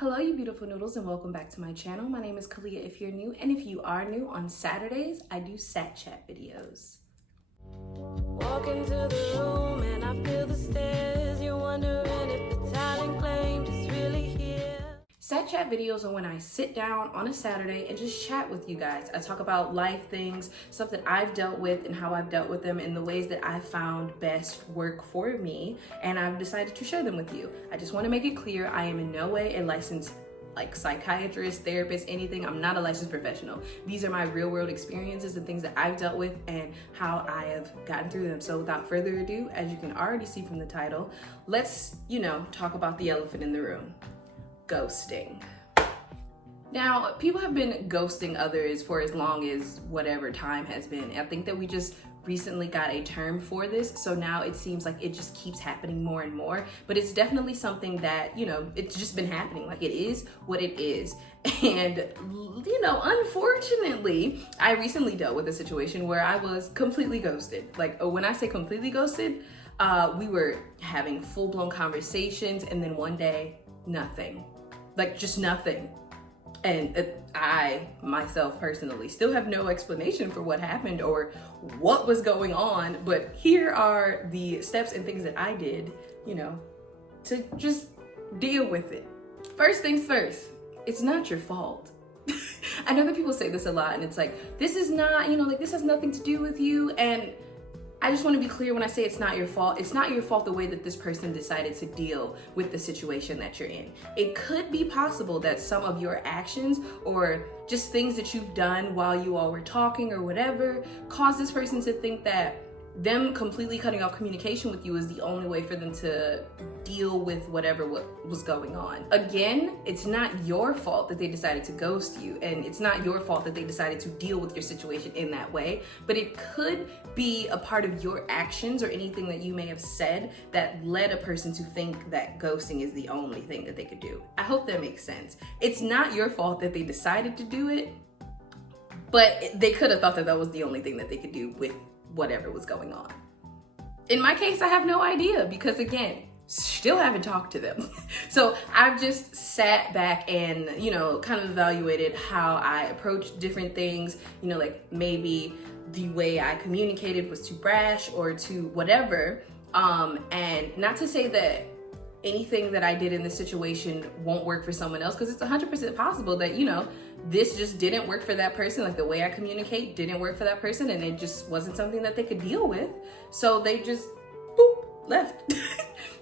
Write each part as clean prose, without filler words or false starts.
Hello, you beautiful noodles, and welcome back to my channel. My name is Kalieha if you're new, and if you are new, on Saturdays, I do SATCHAT videos. Walk into the room and I feel the stairs. You're wondering if the talent claimed is really here. SATCHAT videos are when I sit down on a Saturday and just chat with you guys. I talk about life things, stuff that I've dealt with and how I've dealt with them in the ways that I found best work for me, and I've decided to share them with you. I just want to make it clear, I am in no way a licensed psychiatrist, therapist, anything. I'm not a licensed professional. These are my real world experiences and things that I've dealt with and how I have gotten through them. So without further ado, as you can already see from the title, let's, talk about the elephant in the room. Ghosting. Now, people have been ghosting others for as long as whatever time has been. I think that we just recently got a term for this, so now it seems like it just keeps happening more and more, but it's definitely something that, it's just been happening. Like, it is what it is. And, unfortunately, I recently dealt with a situation where I was completely ghosted. Like, when I say completely ghosted, we were having full-blown conversations, and then one day, nothing. Like, just nothing. And I, myself personally, still have no explanation for what happened or what was going on, but here are the steps and things that I did, to just deal with it. First things first, it's not your fault. I know that people say this a lot, and it's like, this is not, this has nothing to do with you, and I just want to be clear when I say it's not your fault. It's not your fault the way that this person decided to deal with the situation that you're in. It could be possible that some of your actions or just things that you've done while you all were talking or whatever caused this person to think that them completely cutting off communication with you is the only way for them to deal with whatever was going on. Again, it's not your fault that they decided to ghost you, and it's not your fault that they decided to deal with your situation in that way, but it could be a part of your actions or anything that you may have said that led a person to think that ghosting is the only thing that they could do. I hope that makes sense. It's not your fault that they decided to do it, but they could have thought that that was the only thing that they could do with whatever was going on. In my case, I have no idea because, again, still haven't talked to them. So I've just sat back and, kind of evaluated how I approached different things, like maybe the way I communicated was too brash or too whatever. And not to say that anything that I did in this situation won't work for someone else, because it's 100% possible that, this just didn't work for that person. Like, the way I communicate didn't work for that person, and it just wasn't something that they could deal with. So they just left.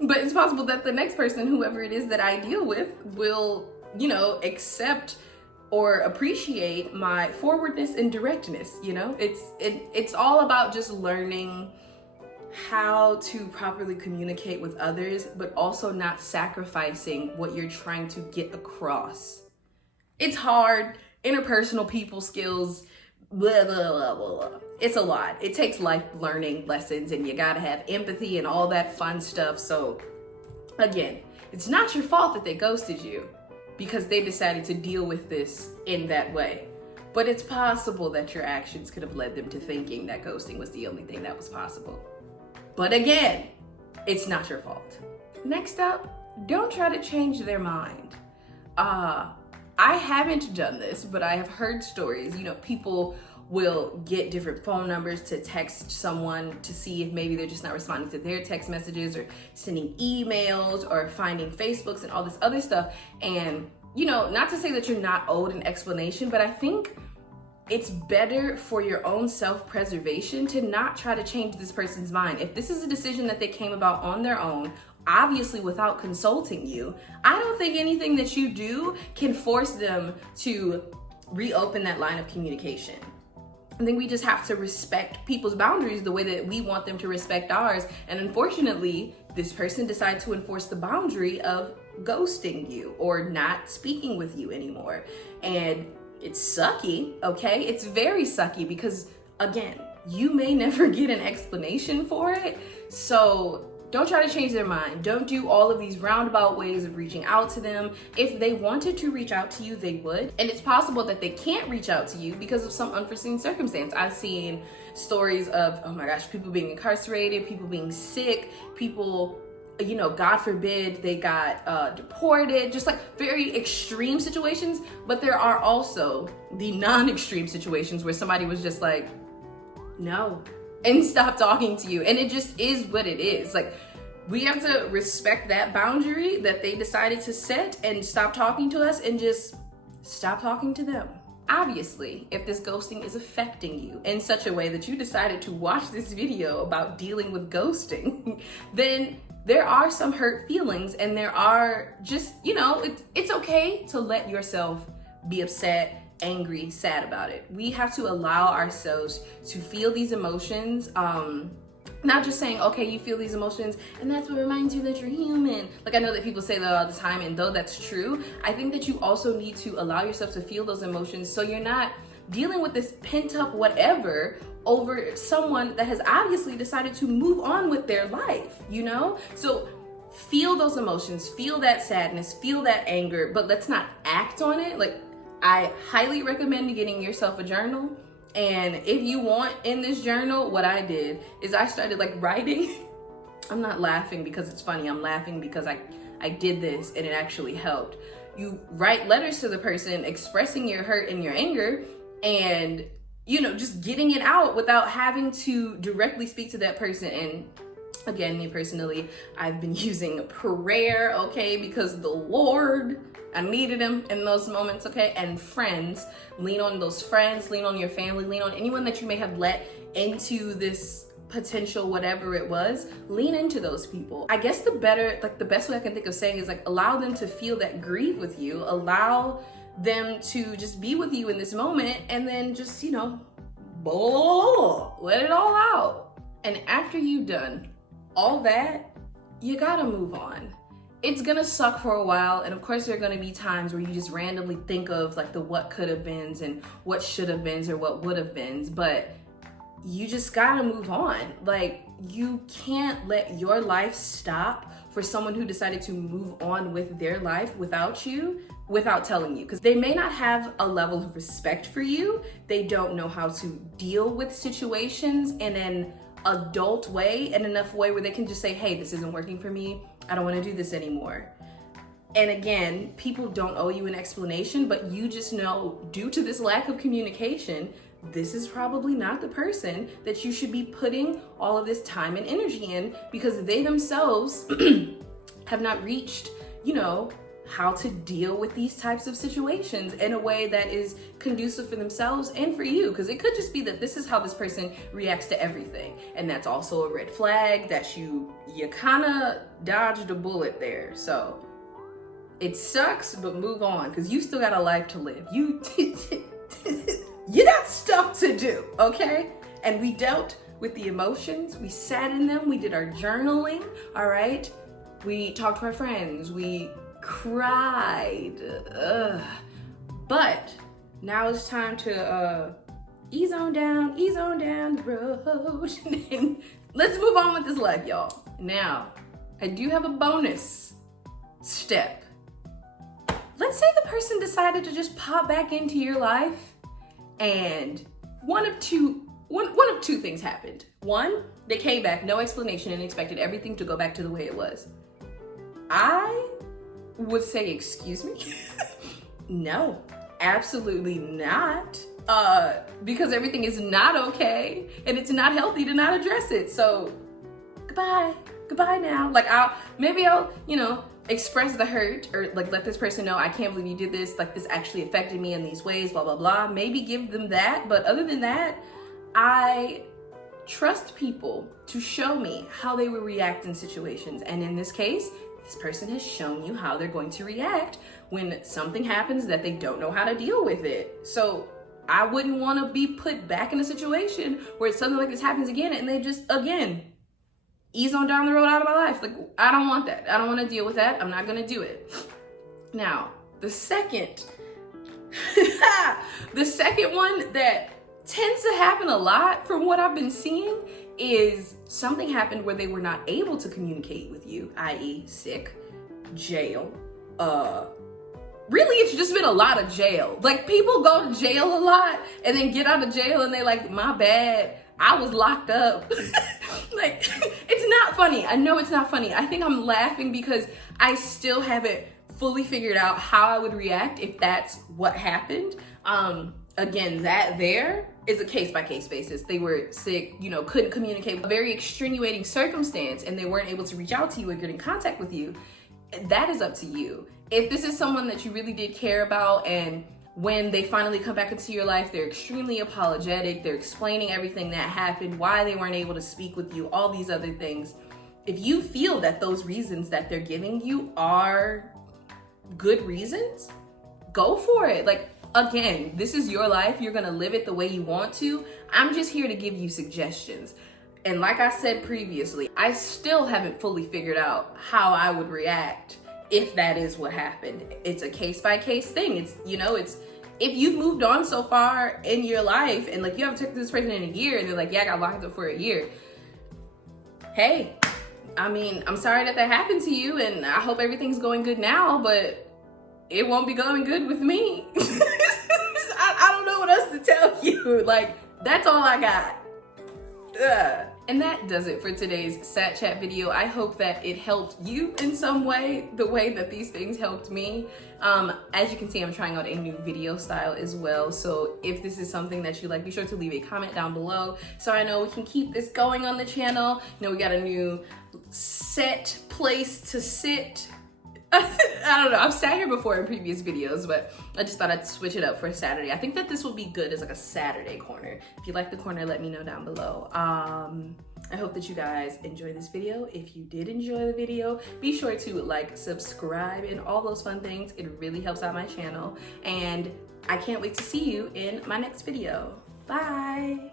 But it's possible that the next person, whoever it is that I deal with, will, accept or appreciate my forwardness and directness. It's all about just learning how to properly communicate with others, but also not sacrificing what you're trying to get across. It's hard, interpersonal people skills, blah, blah, blah, blah, blah. It's a lot. It takes life learning lessons, and you gotta have empathy and all that fun stuff. So again, it's not your fault that they ghosted you because they decided to deal with this in that way. But it's possible that your actions could have led them to thinking that ghosting was the only thing that was possible. But again, it's not your fault. Next up, don't try to change their mind. I haven't done this, but I have heard stories. People will get different phone numbers to text someone to see if maybe they're just not responding to their text messages, or sending emails, or finding Facebooks and all this other stuff. And, not to say that you're not owed an explanation, but I think it's better for your own self-preservation to not try to change this person's mind. If this is a decision that they came about on their own, obviously without consulting you, I don't think anything that you do can force them to reopen that line of communication. I think we just have to respect people's boundaries the way that we want them to respect ours. And unfortunately, this person decided to enforce the boundary of ghosting you or not speaking with you anymore. And it's sucky, okay? It's very sucky because, again, you may never get an explanation for it. So don't try to change their mind. Don't do all of these roundabout ways of reaching out to them. If they wanted to reach out to you, they would. And it's possible that they can't reach out to you because of some unforeseen circumstance. I've seen stories of, oh my gosh, people being incarcerated, people being sick, people God forbid they got deported, just like very extreme situations. But there are also the non-extreme situations where somebody was just like, no, and stop talking to you. And it just is what it is. Like, we have to respect that boundary that they decided to set and stop talking to us and just stop talking to them. Obviously, if this ghosting is affecting you in such a way that you decided to watch this video about dealing with ghosting, then there are some hurt feelings, and there are just, it's okay to let yourself be upset, angry, sad about it. We have to allow ourselves to feel these emotions. Not just saying, okay, you feel these emotions and that's what reminds you that you're human. Like, I know that people say that all the time, and though that's true, I think that you also need to allow yourself to feel those emotions so you're not dealing with this pent up whatever over someone that has obviously decided to move on with their life, So feel those emotions, feel that sadness, feel that anger, but let's not act on it. Like, I highly recommend getting yourself a journal. And if you want, in this journal, what I did is I started like writing. I'm not laughing because it's funny. I'm laughing because I did this and it actually helped. You write letters to the person expressing your hurt and your anger and, just getting it out without having to directly speak to that person. And again, me personally, I've been using prayer, okay, because the Lord, I needed him in those moments, okay? And friends, lean on those friends, lean on your family, lean on anyone that you may have let into this potential whatever it was. Lean into those people. I guess the best way I can think of saying is like, allow them to feel that grief with you, allow them to just be with you in this moment, and then just, let it all out. And after you've done all that, you gotta move on. It's gonna suck for a while, and of course there are gonna be times where you just randomly think of like the what could have beens and what should have beens or what would have beens, but you just gotta move on. Like, you can't let your life stop for someone who decided to move on with their life without you, without telling you, because they may not have a level of respect for you. They don't know how to deal with situations in an adult way, in enough way where they can just say, hey, this isn't working for me. I don't want to do this anymore. And again, people don't owe you an explanation, but you just know, due to this lack of communication, this is probably not the person that you should be putting all of this time and energy in, because they themselves have not reached, how to deal with these types of situations in a way that is conducive for themselves and for you. Because it could just be that this is how this person reacts to everything, and that's also a red flag that you kind of dodged a bullet there. So it sucks, but move on, because you still got a life to live. You got stuff to do, okay? And we dealt with the emotions, we sat in them, we did our journaling, all right? We talked to our friends, we cried, but now it's time to ease on down the road. And let's move on with this life, y'all. Now, I do have a bonus step. Let's say the person decided to just pop back into your life, and one of two things happened. One, they came back, no explanation, and expected everything to go back to the way it was. I would say, excuse me? No, absolutely not. Because everything is not okay, and it's not healthy to not address it. So goodbye now. Like, I'll express the hurt, or like let this person know, I can't believe you did this, like this actually affected me in these ways, blah, blah, blah. Maybe give them that, but other than that, I trust people to show me how they will react in situations. And in this case, this person has shown you how they're going to react when something happens that they don't know how to deal with it. So I wouldn't want to be put back in a situation where something like this happens again and they just, again, ease on down the road out of my life. Like, I don't want that. I don't want to deal with that. I'm not going to do it. Now, the second one that tends to happen a lot from what I've been seeing is something happened where they were not able to communicate with you, i.e. sick, jail. Really, it's just been a lot of jail. Like, people go to jail a lot and then get out of jail and they like, my bad, I was locked up. Like, it's not funny. I know it's not funny. I think I'm laughing because I still haven't fully figured out how I would react if that's what happened. Again, that there is a case-by-case basis. They were sick, you know, couldn't communicate, a very extenuating circumstance, and they weren't able to reach out to you or get in contact with you. That is up to you. If this is someone that you really did care about, and when they finally come back into your life, they're extremely apologetic, they're explaining everything that happened, why they weren't able to speak with you, all these other things. If you feel that those reasons that they're giving you are good reasons, go for it. Like, again, this is your life. You're gonna live it the way you want to. I'm just here to give you suggestions. And like I said previously, I still haven't fully figured out how I would react if that is what happened. It's a case-by-case thing. It's, you know, it's, if you've moved on so far in your life and like you haven't talked to this person in a year and they're like, yeah, I got locked up for a year. Hey, I mean, I'm sorry that happened to you and I hope everything's going good now, but it won't be going good with me. I don't know what else to tell you. Like, that's all I got. Ugh. And that does it for today's SATCHAT video. I hope that it helped you in some way, the way that these things helped me. As you can see, I'm trying out a new video style as well. So if this is something that you like, be sure to leave a comment down below so I know we can keep this going on the channel. You know, we got a new set place to sit. I don't know, I've sat here before in previous videos, but I just thought I'd switch it up for Saturday. I think that this will be good as like a Saturday corner. If you like the corner, let me know down below. I hope that you guys enjoy this video. If you did enjoy the video, be sure to like, subscribe, and all those fun things. It really helps out my channel. And I can't wait to see you in my next video. Bye.